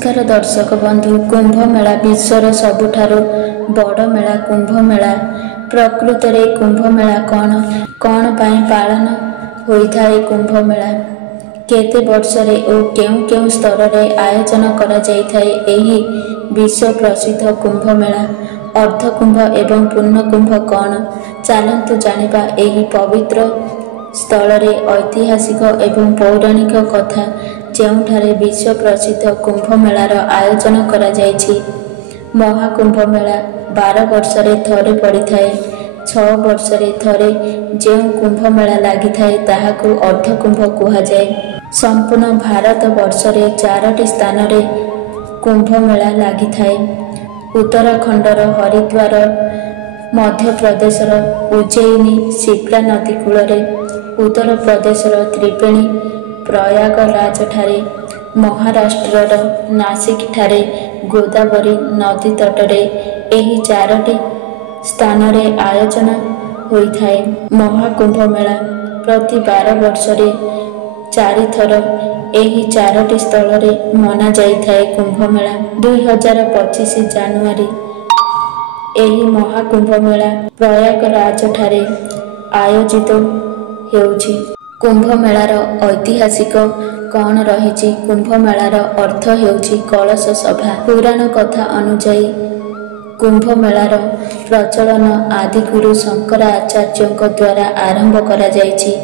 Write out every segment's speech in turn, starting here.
नमस्कार दर्शक बंधु। कुंभ मेला विश्वर सबुठारु बड़ मेला कुंभ मेला। प्रकृत में कुंभ मेला कौन पाई पालन होता है? कुंभ मेला केते वर्षरे और केउ स्तर रे आयोजन करा जाइथाए? एही विश्व प्रसिद्ध कुंभ मेला अर्ध कुंभ एवं पूर्ण कुंभ कौन? चलतु जानिबा एही पवित्र स्थल रे ऐतिहासिक एवं पौराणिक कथा ଯେଉଁଠାରେ विश्व प्रसिद्ध कुंभ मेलार आयोजन करा जाइछि। महाकुंभ मेला 12 वर्षरे थरे पड़िथाए। 6 वर्षरे थरे ଯେଉଁ कुंभ मेला लागिथाए ताहाकु अर्ध कुंभ कुहाଯାଏ। संपूर्ण भारत वर्षरे 4टी स्थान रे कुंभ मेला लागिथाए। उत्तराखंडर हरिद्वार, मध्य प्रदेशर उज्जैनी शिप्रा नदी कूलरे, उत्तर प्रदेशर त्रिवेणी प्रयागराज ठारे, महाराष्ट्रर नासिक ठारे गोदावरी नदी तटरे एही 4टी स्थान रे आयोजन होइथाए। महाकुंभ मेला प्रति 12 वर्षरे 4 थर एही 4टी स्थल रे मना जाइथाए। कुंभ मेला 2025 जानुआरी एही महाकुंभ मेला प्रयागराज ठारे आयोजित हेउछि। कुंभ मेलार ऐतिहासिक कौन रही? कुंभ मेलार अर्थ हेउछि कलश सभा। पुराण कथा अनुसार कुंभ मेलार प्रचलन आदिगुरु शंकराचार्य द्वारा आरंभ करा जाइछि।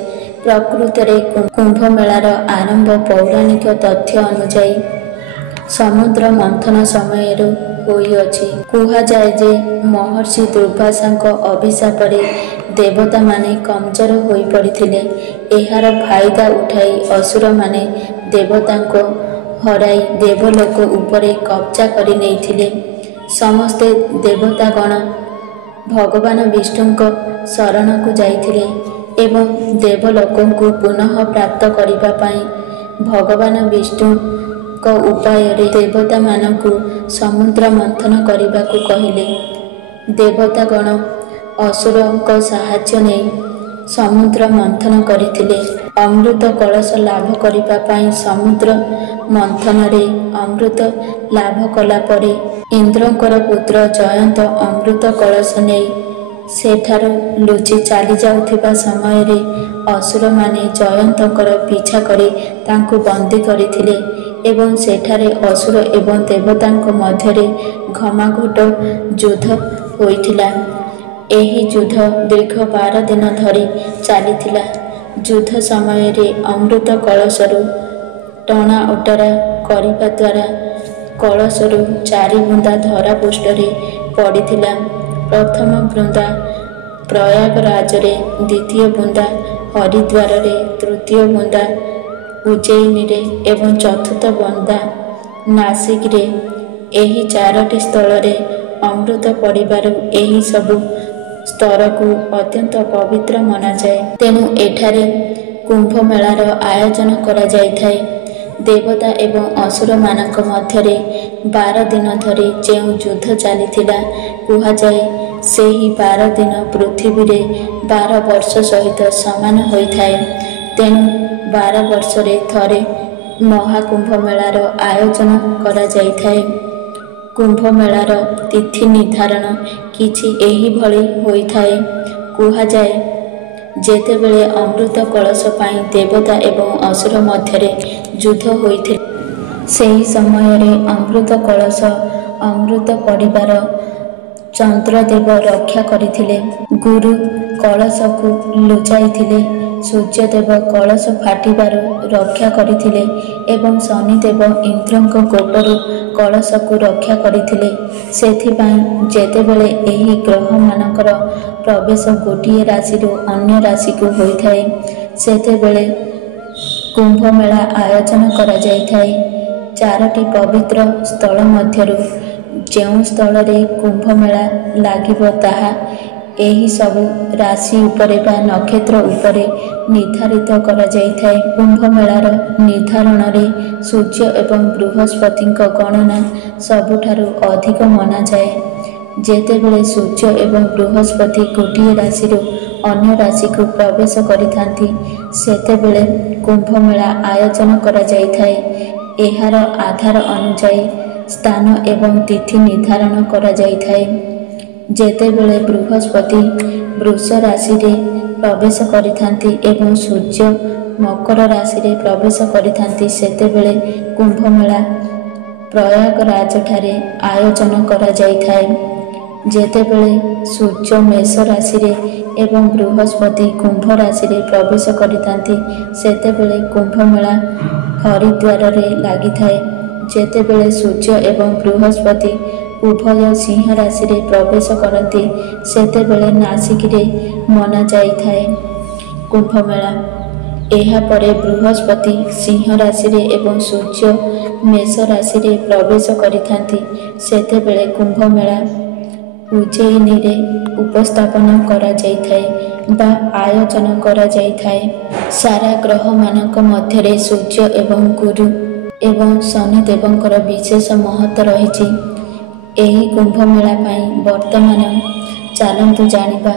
प्रकृत में कुंभ मेलार आरंभ पौराणिक तथ्य अनुसार समुद्र मंथन समय होइअछि। कुहाଯାଏ जे महर्षि दुर्वासाଙ୍କ अभिशापरे देवता माने कमजोर होई पड़िथिले। एहार फायदा उठाई असुर माने देवतांको हराई देवलोक उपरे कब्जा करि नेइथिले। समस्ते देवतागण भगवान विष्णुଙ୍କ शरणକୁ जाइथिले एवं देवलोकଙ୍କୁ पुनः प्राप्त करिबा पई भगवान विष्णुଙ୍କ उपाୟରେ देवता मानଙ୍କୁ समुद्र मंथन करिबाकू कहिले। देवतागण असुरଙ୍କ साहाय्य नै समुद्र मंथन करिथिले। अमृत कलश लाभ करिबा पई समुद्र मंथन रे अमृत लाभ कला परे इंद्रଙ୍କର पुत्र जयंत अमृत कलश नै सेठारु लुचि चाली जाउथिबा समय रे असुर माने जयंतଙ୍କର पीछा करी तांकु बंदी करिथिले एवं सेठारे असुर एवं देवतांक मध्यरे घमाघोट युद्ध होइथिला। एही युद्ध दीर्घ 12 दिन धरी चलीथिला। युद्ध समय रे अमृत कलशरु टणा उटरा करिबा द्वारा कलशरु 4 बुंदा धरा पृष्ठरे पड़िथिला। प्रथम बुंदा प्रयागराज रे, द्वितीय बुंदा हरिद्वार रे, तृतीय बुंदा उज्जैनी रे एवं चतुर्थ बुंदा नासिक रे। एही 4टी स्थल रे अमृत पड़िबारु एही सबु स्तर को अत्यंत पवित्र मना जाए। तेणु एठारे कुंभ मेलार आयोजन करा जाइथाए। देवता एवं असुर मानक मध्यरे 12 दिन धरी जेउ युद्ध चलीथिला कुहाଯାଏ सेही 12 दिन पृथ्वी रे 12 वर्ष सहित समान होइथाए। तेणु 12 वर्षरे थरे महाकुंभ मेलार आयोजन करा जाइथाए। कुंभ मेलार तिथि निर्धारण किछि एही भଳି होइथाए। कुहाଯାଏ जेतेबेले अमृत कलश पाई देवता एवं असुर मध्यरे युद्ध होइथिले सेही समय रे अमृत कलश अमृत पड़िबार चंद्रदेव रक्षा करिथिले। गुरु कलश को लुचाइथिले। सूर्यदेव कलश फाटिबारु रक्षा करिथिले एवं शनिदेव इंद्रଙ୍କ कोपरु कलश को रक्षा करिथिले। सेथिपाई जेतेबेले एही ग्रह मानकर प्रवेश गोटिए राशि रु अन्य राशि को होइथाए सेतेबेले कुंभ मेला आयोजन करा जाइथाए। 4टी पवित्र स्थल मध्यरु जेउ स्थल रे कुंभ मेला लागिबो ताहा एही सबु राशि उपरे बा नक्षत्र उपरे निर्धारित करा जाइथाए। कुंभ मेलार निर्धारण रे सूर्य एवं बृहस्पतिଙ୍କ गणना सबुठारु अधिक मना जाए। जेतेबेले सूर्य एवं बृहस्पति गोटिए राशि रु अन्य राशि को प्रवेश करिथांती सेतेबेले कुंभ मेला आयोजन करा जाइथाए। ଏହାର ଆଧାର ଅନୁଯାୟୀ ସ୍ଥାନ ଏବଂ ତିଥି ନିର୍ଦ୍ଧାରଣ କରାଯାଇଥାଏ। ଯେତେବେଳେ ବୃହସ୍ପତି ବୃଷ ରାଶିରେ ପ୍ରବେଶ କରିଥାନ୍ତି ଏବଂ ସୂର୍ଯ୍ୟ ମକର ରାଶିରେ ପ୍ରବେଶ କରିଥାନ୍ତି, ସେତେବେଳେ କୁମ୍ଭମେଳା ପ୍ରୟାଗରାଜଠାରେ ଆୟୋଜନ କରାଯାଇଥାଏ। ଯେତେବେଳେ ସୂର୍ଯ୍ୟ ମେଷ ରାଶିରେ ଏବଂ ବୃହସ୍ପତି କୁମ୍ଭ ରାଶିରେ ପ୍ରବେଶ କରିଥାନ୍ତି, ସେତେବେଳେ କୁମ୍ଭମେଳା ହରିଦ୍ୱାରରେ ଲାଗିଥାଏ। ଯେତେବେଳେ ସୂର୍ଯ୍ୟ ଏବଂ ବୃହସ୍ପତି ଉଭୟ ସିଂହ ରାଶିରେ ପ୍ରବେଶ କରନ୍ତି, ସେତେବେଳେ ନାସିକରେ ମନାଯାଇଥାଏ କୁମ୍ଭମେଳା। ଏହାପରେ ବୃହସ୍ପତି ସିଂହ ରାଶିରେ ଏବଂ ସୂର୍ଯ୍ୟ ମେଷ ରାଶିରେ ପ୍ରବେଶ କରିଥାନ୍ତି, ସେତେବେଳେ କୁମ୍ଭମେଳା ଉଜ୍ଜୟିନୀରେ ଉପସ୍ଥାପନ କରାଯାଇଥାଏ ବା ଆୟୋଜନ କରାଯାଇଥାଏ। ସାରା ଗ୍ରହମାନଙ୍କ ମଧ୍ୟରେ ସୂର୍ଯ୍ୟ ଏବଂ ଗୁରୁ ଏବଂ ଶନିଦେବଙ୍କର ବିଶେଷ ମହତ୍ତ୍ୱ ରହିଛି ଏହି କୁମ୍ଭମେଳା ପାଇଁ। ବର୍ତ୍ତମାନ ଚାଲନ୍ତୁ ଜାଣିବା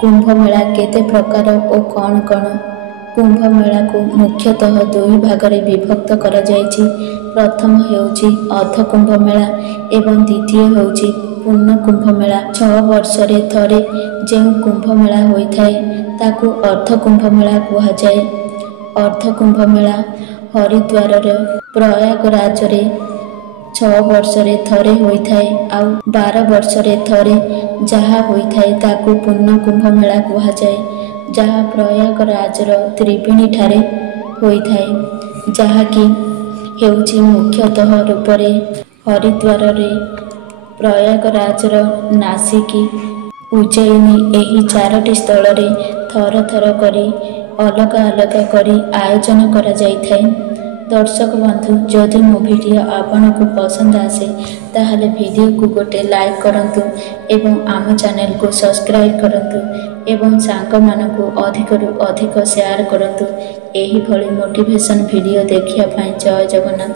କୁମ୍ଭମେଳା କେତେ ପ୍ରକାର ଓ କ'ଣ କ'ଣ। କୁମ୍ଭମେଳାକୁ ମୁଖ୍ୟତଃ ଦୁଇ ଭାଗରେ ବିଭକ୍ତ କରାଯାଇଛି। ପ୍ରଥମ ହେଉଛି ଅର୍ଦ୍ଧ କୁମ୍ଭମେଳା ଏବଂ ଦ୍ୱିତୀୟ ହେଉଛି ପୂର୍ଣ୍ଣ କୁମ୍ଭମେଳା। 6 ବର୍ଷରେ ଥରେ ଯେଉଁ କୁମ୍ଭମେଳା ହୋଇଥାଏ ତାକୁ ଅର୍ଦ୍ଧ କୁମ୍ଭମେଳା କୁହାଯାଏ। ଅର୍ଦ୍ଧ କୁମ୍ଭମେଳା ହରିଦ୍ୱାରର ପ୍ରୟାଗରାଜରେ 6 ବର୍ଷରେ ଥରେ ହୋଇଥାଏ। ଆଉ 12 ବର୍ଷରେ ଥରେ ଯାହା ହୋଇଥାଏ ତାକୁ ପୂର୍ଣ୍ଣ କୁମ୍ଭମେଳା କୁହାଯାଏ, ଯାହା ପ୍ରୟାଗରାଜର ତ୍ରିବେଣୀଠାରେ ହୋଇଥାଏ, ଯାହାକି ହେଉଛି ମୁଖ୍ୟତଃ ରୂପରେ ହରିଦ୍ୱାରରେ, ପ୍ରୟାଗରାଜର ନାସିକ, ଉଜ୍ଜୟିନୀ ଏହି 4ଟି ସ୍ଥଳରେ ଥର ଥର କରି ଅଲଗା ଅଲଗା କରି ଆୟୋଜନ କରାଯାଇଥାଏ। ଦର୍ଶକ ବନ୍ଧୁ, ଯଦି ମୋ ଭିଡ଼ିଓ ଆପଣଙ୍କୁ ପସନ୍ଦ ଆସେ ତାହେଲେ ଭିଡ଼ିଓକୁ ଗୋଟେ ଲାଇକ୍ କରନ୍ତୁ ଏବଂ ଆମ ଚ୍ୟାନେଲକୁ ସବସ୍କ୍ରାଇବ୍ କରନ୍ତୁ ଏବଂ ସାଙ୍ଗମାନଙ୍କୁ ଅଧିକରୁ ଅଧିକ ସେୟାର କରନ୍ତୁ। ଏହିଭଳି ମୋଟିଭେସନ୍ ଭିଡ଼ିଓ ଦେଖିବା ପାଇଁ ଜୟ ଜଗନ୍ନାଥ।